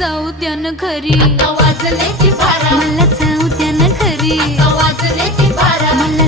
जाऊ द्या न घरी, आता वाजले ती बारा, मला जाऊ द्या न घरी, आता वाजले ती बारा. मला